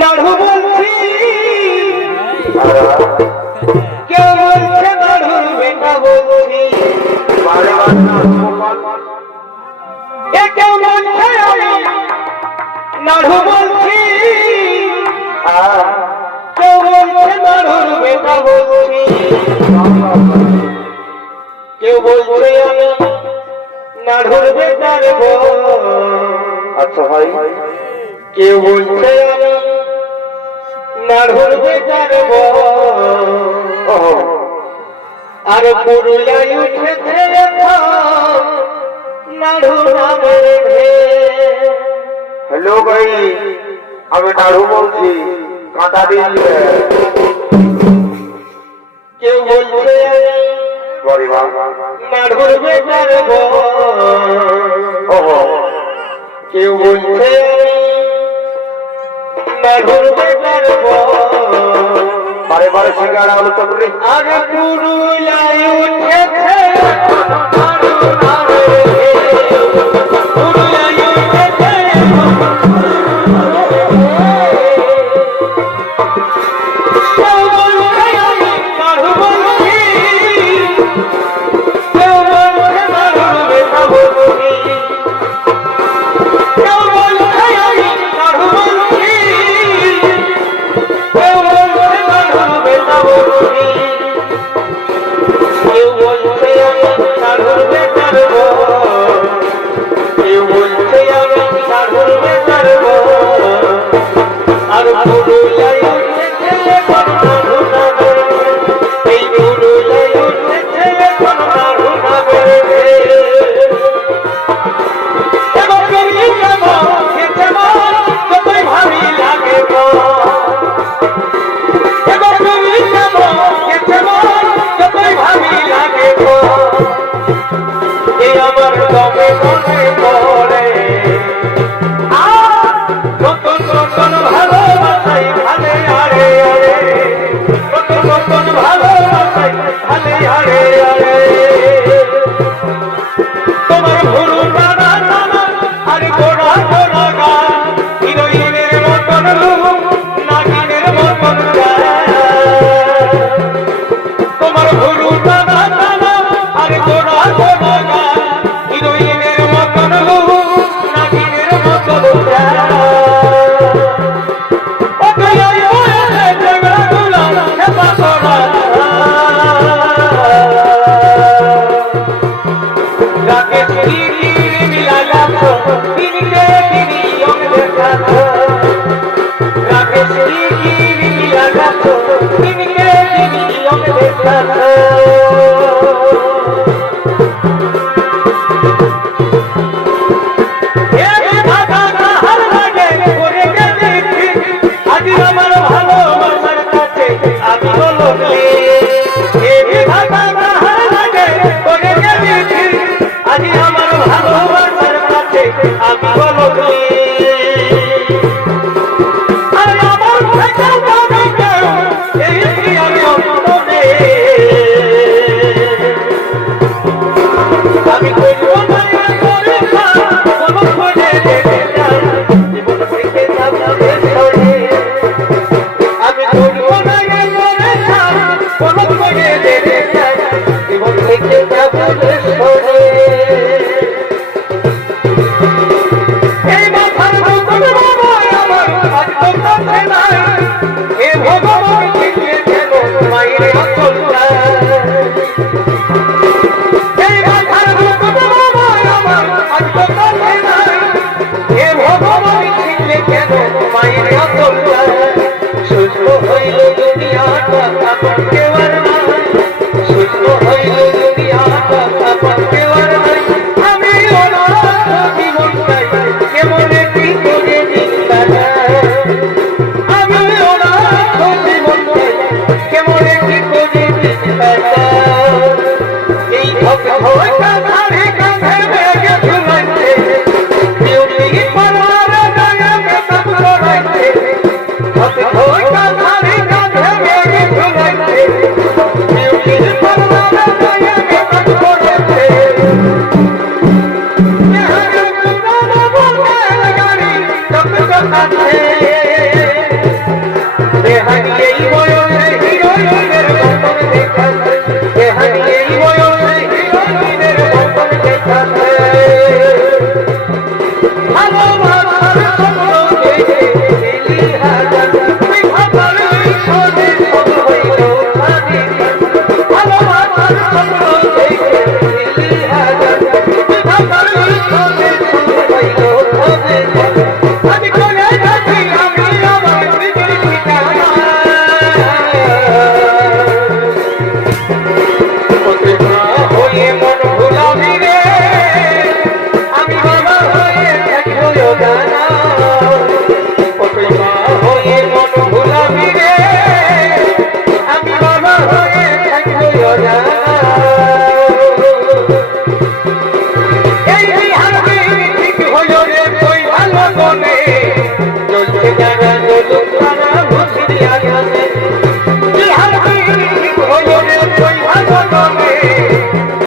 নাড়ু বলছি কেউ বলছে নাড়ুর বেটা বলছি কেউ বলছে নাড়ু বলছি কেউ বলছে নাড়ুর বেটা বলছি কেউ বলছে আমি নাড়ুর বেটার বউ। আচ্ছা ভাই, কেউ বলছে আমি নাড়ুর বেটার বউ। আর পুরুলিয়ায় উঠেছে নাড়ু নামের ঢেউ। হ্যালো ভাই, আমি নাড়ু বলছি, কাঁটা দিয়ে কেউ বলছে নাড়ুর বেটার বউ। কেউ বলছে নাড়ুর বেটার বউ। বারে বারে সিঙ্গাড়া হলো তো বলি আর পুরুলিয়ায় উঠেছে যে দুঃখানা